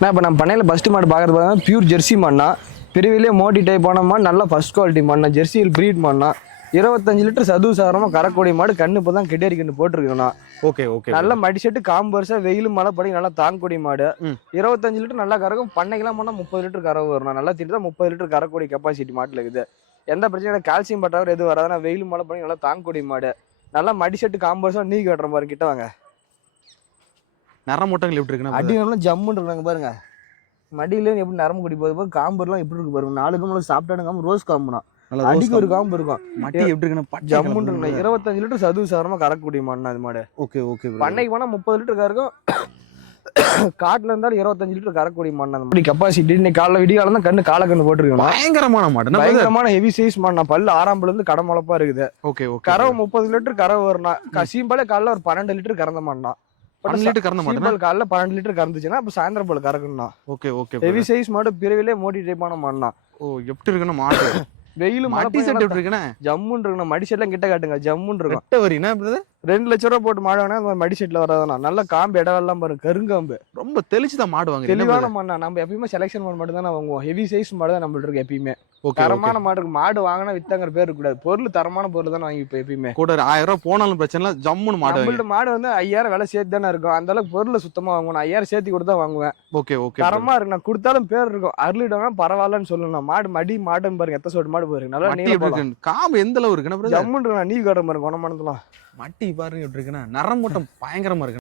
நான் இப்போ நம்ம பண்ணையில் ஃபஸ்ட்டு மாடு பார்க்குறது பார்த்தீங்கன்னா பியூர் ஜெர்சி மாடுனா பிரிவிலே மோட்டி டைப்பான மாடு நல்லா ஃபஸ்ட் குவாலிட்டி மாடுனா ஜெர்சியில் ப்ரீட் மாடுனா 25 லிட்டர் சதுவு சாரமாக கறக்கூடிய மாடு கண்ணு இப்போ தான் கெட்டேரி கண்ணு போட்டிருக்கோண்ணா. Okay okay. நல்ல மடிச்செட்டு காம்பு வருஷம் வெயில் மழை படி நல்லா தாங்கக்கூடிய மாடு. 25 லிட்டர் நல்லா கறக்கும். பண்ணைக்கெல்லாம் போனால் 30 லிட்டர் கறவு வரும். நல்லா திட்டு தான் 30 லிட்டர் கறக்கூடிய கெப்பாசிட்டி மாட்டில் இருக்குது. எந்த பிரச்சனையும் கால்சியம் பட்டவர் எதுவும் வராதுன்னா வெயில் மழை படி நல்லா தாங்கக்கூடிய மாடு. நல்லா மடிச்செட்டு காம்பு வருஷம் நீ கட்டுற மாதிரி கிட்ட வாங்க. நரம் மூட்டங்கள் எப்படி இருக்குன்னா அடி நல்லா ஜம்முன்னு இருக்காங்க பாருங்க. மடியில எப்படி நரம்பு குடி போகுது காம்பெல்லாம் எப்படி இருக்கு பாருங்க. 4 கம்பு சாப்பிட்டானு காம்பு ரோஸ் காம்புனா அடிக்கு ஒரு காம்பு இருக்கும். மட்டி எப்படி இருக்குன்னா ஜம்முன்னு இருக்கு. 25 லிட்டர் சதுவு சாரமா கறக்கக்கூடிய மாடுனா அது மாடு. Okay okay. பண்ணைக்கு போனா 30 லிட்டர் கறக்கும். காட்டுல இருந்தாலும் 25 லிட்டர் கறக்கூடிய மாடு. அந்த மாதிரி கெப்பாசிட்டி இன்னைக்கு காலைல விடிகாலம் தான் கண்ணு கால கண்ணு போட்டுருக்கணும். பயங்கரமான மாடு, பயங்கரமான ஹெவி சைஸ் மாடு. பல்லு ஆறாம்புல இருந்து கடமளப்பா இருக்குது. Okay okay. கறவை 30 லிட்டர் கறவை வரும்னா சீம்பாலே காலைல ஒரு 12 லிட்டர் கறந்த மாடுனா. 12 லிட்டர் கறந்த மாடு காலைல 12 லிட்டர் கறந்துச்சுன்னா அப்ப சாயந்தரம் போல கறக்கணும்னா. Okay okay. ஹெவி சைஸ் மாடு பிறவிலே மோட்டி டைப்பான மாடுனா. ஓ எப்படி இருக்குன்னா மாடு வெயில் மட்டி செட் எப்படி இருக்குன்னா ஜம்முன்னு இருக்கணும். மடி செட்லாம் கிட்ட காட்டுங்க ஜம்முன்னு இருக்கும். கிட்ட வரினா 2 லட்ச ரூபா போட்டு மாடு வாங்கினா அந்த மடி செட்ல வராதுண்ணா. நல்ல காம்பு இடவெல்லாம் பாருங்க கருங்காம்பு. ரொம்ப தெளிச்சுதான் மாடு வாங்க. தெளிவான மாடுனா நம்ம எப்பயுமே செலக்ஷன் மாடு மட்டும் தான் வாங்குவோம். ஹெவி சைஸ் மாடு தான் நம்மள்ட்ட இருக்கு எப்பயுமே. தரமான மாடு இருக்கு. மாடு வாங்கினா வித்தாங்கிற பேர் இருக்கக்கூடாது. பொருள் தரமான பொருள் தான் வாங்கி இப்போ எப்பயுமே. கூட 1000 ரூபாய் போனாலும் பிரச்சனை இல்லை. ஜம்முன்னு மாடு. நம்மள்ட்ட மாடு வந்து 5000 விலை சேர்த்து தானே இருக்கும். அந்த அளவுக்கு பொருளை சுத்தமா வாங்குவோம். 5000 சேர்த்து கொடுத்தா வாங்குவேன். Okay okay. தரமா இருக்கு. நான் கொடுத்தாலும் பேர் இருக்கும். அருளிடுவாங்க பரவாயில்லன்னு சொல்லணும். மாடு மடி மாடுன்னு பாருங்க. எத்த சோடு மாடு பாருங்க. நல்லா நீ காம்பு எந்த அளவு இருக்குன்னா ஜம்முன்னு நீ காட்டுற பாருங்க. குணமானதுலாம் மட்டி பாருங்க எப்படி இருக்குன்னா நரம் மூட்டம் பயங்கரமா இருக்கு.